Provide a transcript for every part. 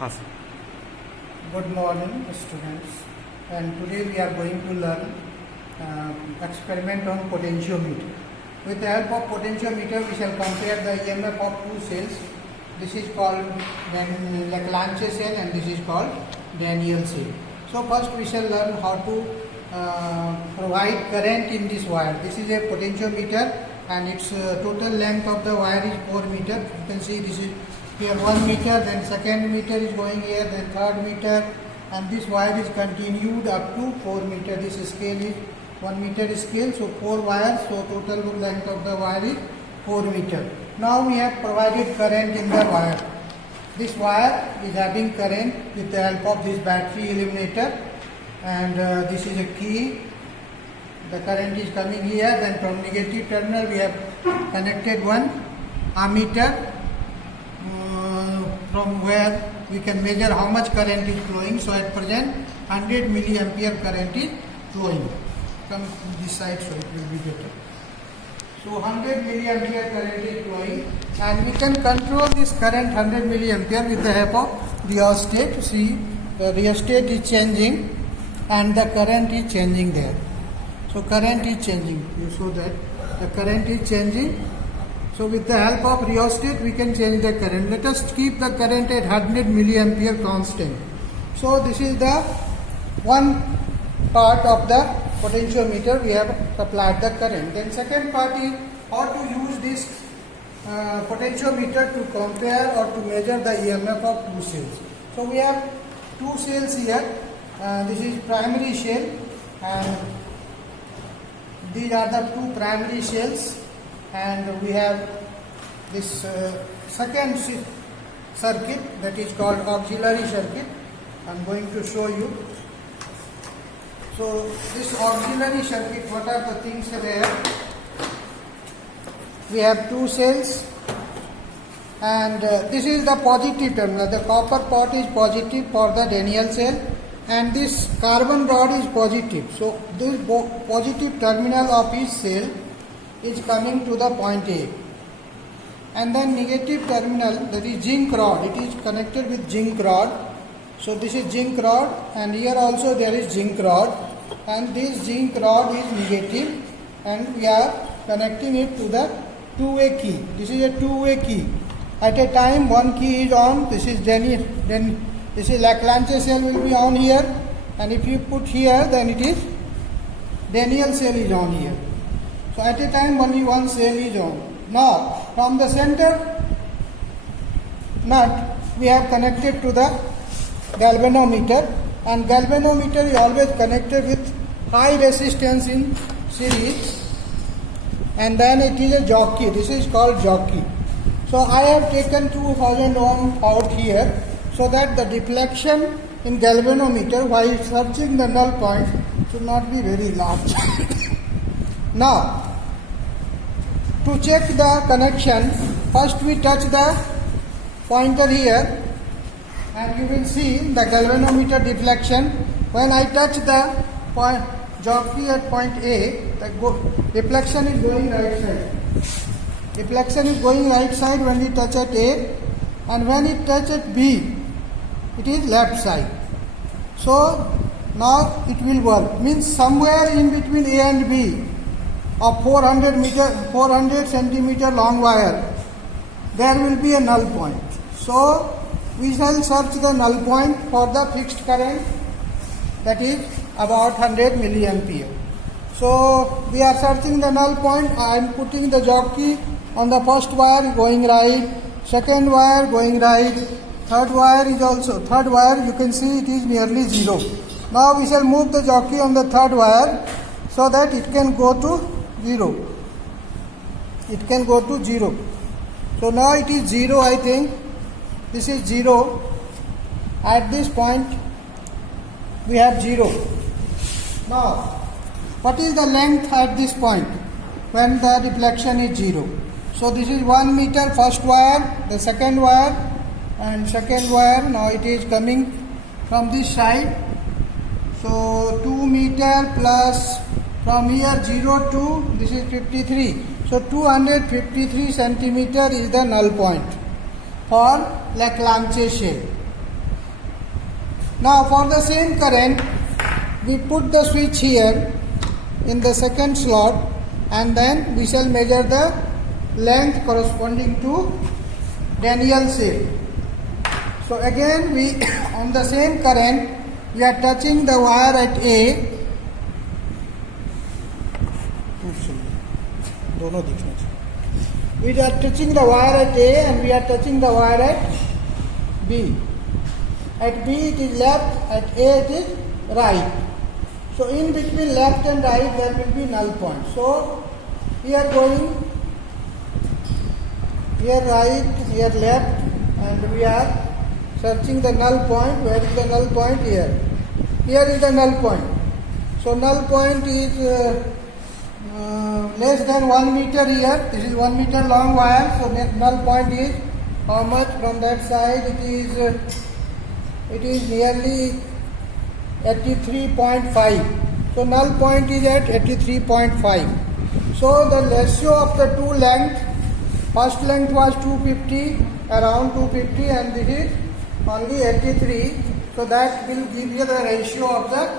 हाँ sir. Good morning, students. And today we are going to learn experiment on potentiometer. With the help of potentiometer, we shall compare the EMF of two cells. This is called Leclanche cell and this is called Daniell cell. So first we shall learn how to provide current in this wire. This is a potentiometer and its total length of the wire is 4 meter. You can see this is here 1 meter, then second meter is going here, then third meter, and this wire is continued up to 4 meter. This scale is 1 meter scale, so 4 wires, so total length of the wire is 4 meter. Now we have provided current in the wire. This wire is having current with the help of this battery eliminator, and this is a key. The current is coming here, then from negative terminal we have connected one ammeter from where we can measure how much current is flowing. So at present 100 milliampere current is flowing. Come this side so it will be better. So 100 milliampere current is flowing and we can control this current 100 milliampere with the help of rheostat. See, the rheostat is changing and the current is changing there. So current is changing. You saw that the current is changing. So with the help of rheostat we can change the current. Let us keep the current at 100 milliampere constant. So this is the one part of the potentiometer, we have supplied the current. Then second part is how to use this potentiometer to compare or to measure the EMF of two cells. So we have two cells here. This is primary cell and these are the two primary cells, and we have this second circuit that is called auxiliary circuit. I am going to show you. So this auxiliary circuit, what are the things there? We have two cells and this is the positive terminal. The copper pot is positive for the Daniell cell and this carbon rod is positive. So this positive terminal of each cell is coming to the point A. And then negative terminal, that is zinc rod, it is connected with zinc rod. So this is zinc rod and here also there is zinc rod, and this zinc rod is negative and we are connecting it to the two-way key. This is a two-way key. At a time one key is on, this is then this is Leclanche cell will be on here, and if you put here then it is Daniell cell is on here. So at a time only one cell is on. Now from the center nut we have connected to the galvanometer, and galvanometer is always connected with high resistance in series, and then it is a jockey. This is called jockey. So I have taken 2000 ohm out here so that the deflection in galvanometer while searching the null point should not be very large. Now to check the connection, first we touch the pointer here and you will see the galvanometer deflection. When I touch the point jockey at point A, the deflection is going right side. Deflection is going right side when we touch at A, and when it touch at B, it is left side. So now it will work. Means somewhere in between A and B of 400 centimeter long wire, there will be a null point. So we shall search the null point for the fixed current, that is about 100 milliampere. So we are searching the null point. I am putting the jockey on the first wire going right, second wire going right, third wire you can see it is nearly 0. Now we shall move the jockey on the third wire so that it can go to 0. It can go to 0. So now it is 0, I think. This is 0. At this point we have 0. Now what is the length at this point when the deflection is 0? So this is 1 meter first wire, the second wire, and second wire now it is coming from this side. So 2 meter plus from here 0 to this is 53. So 253 centimeter is the null point for Leclanche shell. Now for the same current, we put the switch here in the second slot, and then we shall measure the length corresponding to Daniell cell. So again we on the same current we are touching the wire at A. We are touching the wire at A and we are touching the wire at B. At B it is left, at A it is right. So in between left and right there will be null point. So we are going here right, here left, and we are searching the null point. Where is the null point? Here. Here is the null point. So null point is less than 1 meter here. This is 1 meter long wire. So null point is how much from that side? It is nearly 83.5. So null point is at 83.5. So the ratio of the two length, first length was 250, around 250, and this is only 83. So that will give you the ratio of the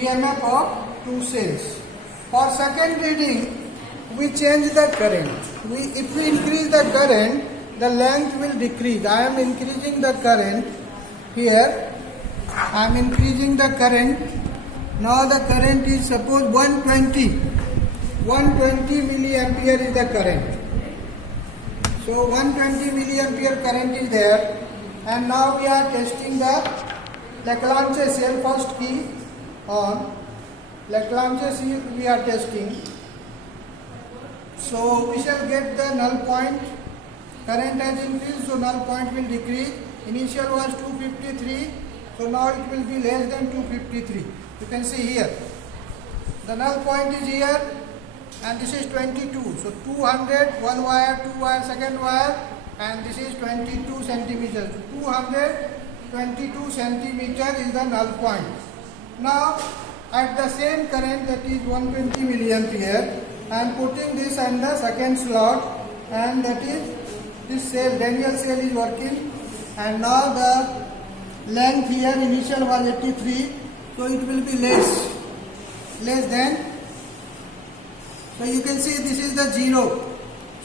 EMF of two cells. For second reading, we change the current. If we increase the current, the length will decrease. I am increasing the current here. I am increasing the current. Now the current is suppose 120 milliampere is the current. So 120 milliampere current is there, and now we are testing the Leclanché cell. First key on Leclanché cell we are testing. So we shall get the null point. Current has increased, so null point will decrease. Initial was 253, so now it will be less than 253. You can see here. The null point is here, and this is 22. So 200, one wire, two wire, second wire, and this is 22 centimeters. 222 centimeter is the null point. Now at the same current, that is 120 milliampere, I am putting this on the second slot, and that is this cell, Daniell cell is working, and now the length here initial was 83, so it will be less than. So you can see this is the 0.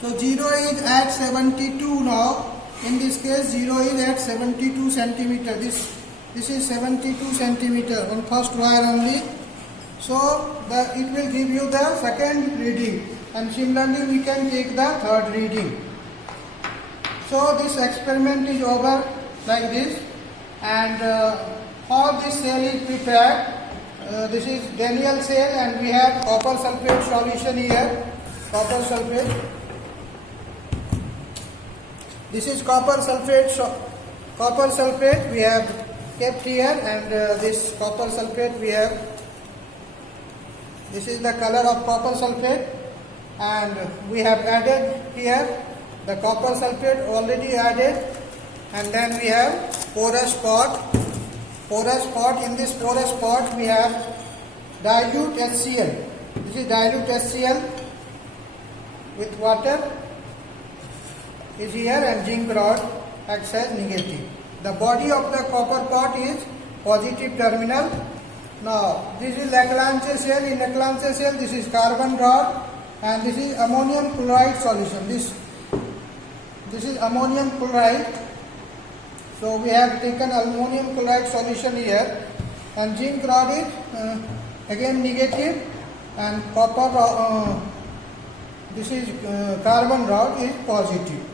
So 0 is at 72 now. In this case 0 is at 72 centimeter. This is 72 centimeter on first wire only. So it will give you the second reading, and similarly we can take the third reading. So this experiment is over like this, and how this cell is prepared. This is Daniell cell, and we have copper sulfate solution here. Copper sulfate. This is copper sulfate. Copper sulfate we have kept here, and this copper sulfate we have. This is the color of copper sulfate, and we have added here the copper sulfate already added, and then we have porous pot. Porous pot. In this porous pot we have dilute HCl. This is dilute HCl with water is here, and zinc rod acts as negative. The body of the copper pot is positive terminal. Now this is Leclanché cell. In Leclanché cell this is carbon rod, and this is ammonium chloride solution. This is ammonium chloride. So we have taken ammonium chloride solution here, and zinc rod is again negative, and copper this is carbon rod is positive.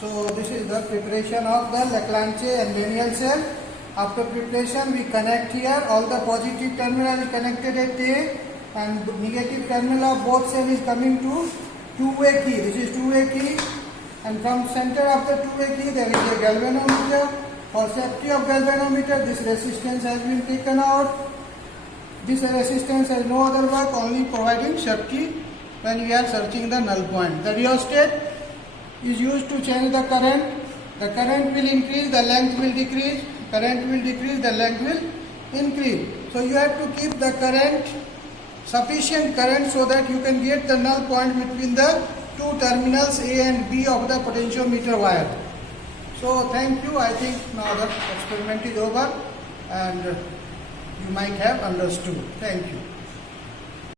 So this is the preparation of the Leclanché and Daniell cell. After preparation we connect here. All the positive terminal is connected at A, and negative terminal of both cell is coming to two-way key. This is two-way key, and from center of the two-way key there is a galvanometer. For safety of galvanometer, this resistance has been taken out. This resistance has no other work, only providing safety when we are searching the null point. The rheostat is used to change the current. The current will increase, the length will decrease. Current will decrease, the length will increase. So you have to keep the current, sufficient current, so that you can get the null point between the two terminals A and B of the potentiometer wire. So thank you. I think now the experiment is over and you might have understood. Thank you.